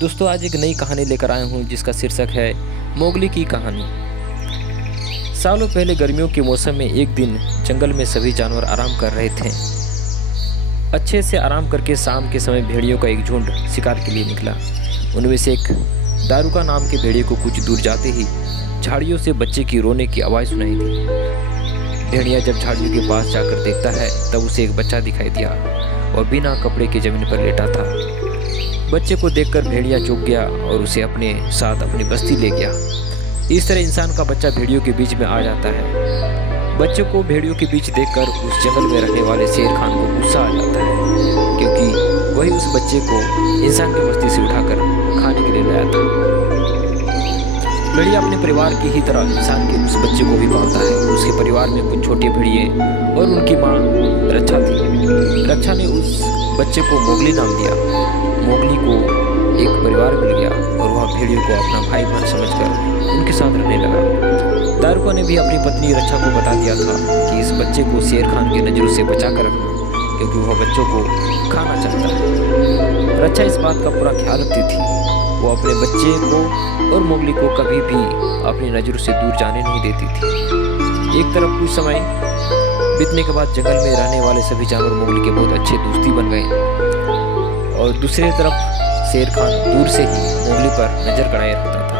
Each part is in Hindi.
दोस्तों आज एक नई कहानी लेकर आया हूँ जिसका शीर्षक है मोगली की कहानी। सालों पहले गर्मियों के मौसम में एक दिन जंगल में सभी जानवर आराम कर रहे थे। अच्छे से आराम करके शाम के समय भेड़ियों का एक झुंड शिकार के लिए निकला। उनमें से एक दारुका नाम के भेड़िए को कुछ दूर जाते ही झाड़ियों से बच्चे की रोने की आवाज़ सुनाई दी। भेड़िया जब झाड़ियों के पास जाकर देखता है तब उसे एक बच्चा दिखाई दिया और बिना कपड़े के जमीन पर लेटा था। बच्चे को देखकर भेड़िया चौंक गया और उसे अपने साथ अपनी बस्ती ले गया। इस तरह इंसान का बच्चा भेड़ियों के बीच में आ जाता है। बच्चे को भेड़ियों के बीच देखकर उस जंगल में रहने वाले शेर खान को गुस्सा आ जाता है, क्योंकि वही उस बच्चे को इंसान की बस्ती से उठाकर खाने के लिए लाया था। भेड़िया अपने परिवार की ही तरह इंसान के उस बच्चे को भी पालता है। उसके परिवार में कुछ छोटे भेड़िए और उनकी माँ रक्षा थी। रक्षा ने उस बच्चे को मोगली नाम दिया। मोगली को एक परिवार मिल गया और वह भेड़ियों को अपना भाई बहन समझकर उनके साथ रहने लगा। दारुका ने भी अपनी पत्नी रक्षा को बता दिया था कि इस बच्चे को शेर खान की नज़रों से बचा कर रखना, क्योंकि वह बच्चों को खाना चाहता है। रक्षा इस बात का पूरा ख्याल रखती थी। वो अपने बच्चे को और मोगली को कभी भी अपनी नज़रों से दूर जाने नहीं देती थी। एक तरफ कुछ समय बीतने के बाद जंगल में रहने वाले सभी जानवर मोगली के बहुत अच्छे दोस्ती बन गए और दूसरी तरफ शेर खान दूर से ही मोगली पर नजर गड़ाए रखता था।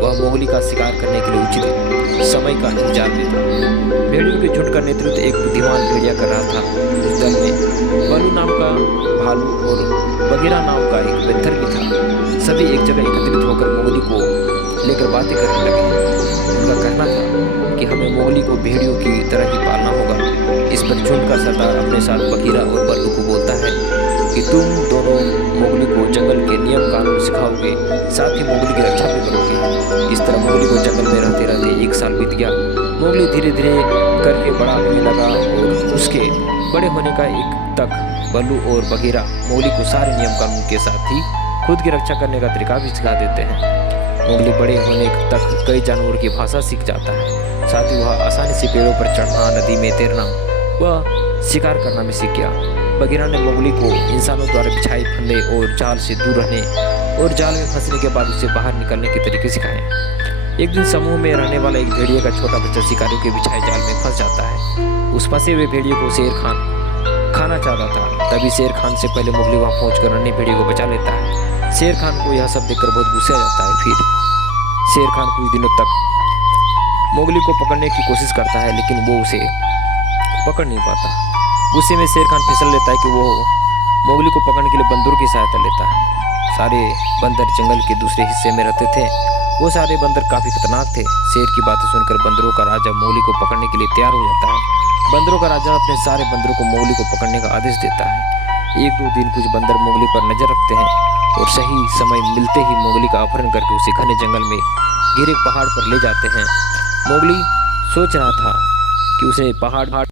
वह मोगली का शिकार करने के लिए उचित समय का इंतजार में था। भेड़ियों के झुंड का नेतृत्व एक बुद्धिमान भेड़िया कर रहा था। उस दल में बलू नाम का भालू और बगीरा नाम का एक बंदर भी था। सभी एक जगह एकत्रित होकर मोगली को लेकर बातें करने लगे। उनका कहना था कि हमें मोगली को भेड़ियों की तरह ही पालना होगा। इस पर झुंड का सरदार अपने साथ बगीरा और बल्लू को बोलता है कि तुम दोनों मोगली को जंगल के नियम कानून सिखाओगे, साथ ही मोगली की रक्षा भी करोगे। इस तरह मोगली को जंगल में रहते रहते एक साल बीत गया। मोगली धीरे धीरे करके बड़ा होने लगा और उसके बड़े होने का एक तक बल्लू और बगीरा मोगली को सारे नियम कानून के साथ ही खुद की रक्षा करने का तरीका भी सिखा देते हैं। मोगली बड़े होने तक कई जानवरों की भाषा सीख जाता है। साथ ही वह आसानी से पेड़ों पर चढ़ना, नदी में तैरना व शिकार करना भी सीख गया। बगीरा ने मोगली को इंसानों द्वारा बिछाए फंदे और जाल से दूर रहने और जाल में फंसने के बाद उसे बाहर निकलने के तरीके सिखाए। एक दिन समूह में रहने वाला एक भेड़िए का छोटा बच्चा शिकारियों के बिछाए जाल में फंस जाता है। उस फंसे हुए भेड़िए को शेर खान खाना चाहता था। तभी शेर खान से पहले मोगली वहां पहुंचकर अन्य भेड़िए को बचा लेता है। शेर खान को यह सब देखकर बहुत गुस्सा आ जाता है। फिर शेर खान कुछ दिनों तक मोगली को पकड़ने की कोशिश करता है, लेकिन वो उसे पकड़ नहीं पाता। गुस्से में शेर खान फिसल लेता है कि वो मोगली को पकड़ने के लिए बंदरों की सहायता लेता है। सारे बंदर जंगल के दूसरे हिस्से में रहते थे। वो सारे बंदर काफ़ी खतरनाक थे। शेर की बातें सुनकर बंदरों का राजा मोगली को पकड़ने के लिए तैयार हो जाता है। बंदरों का राजा अपने सारे बंदरों को मोगली को पकड़ने का आदेश देता है। एक दो दिन कुछ बंदर मोगली पर नजर रखते हैं और सही समय मिलते ही मोगली का अपहरण करके उसे घने जंगल में घिरे पहाड़ पर ले जाते हैं। मोगली सोच रहा था कि उसे पहाड़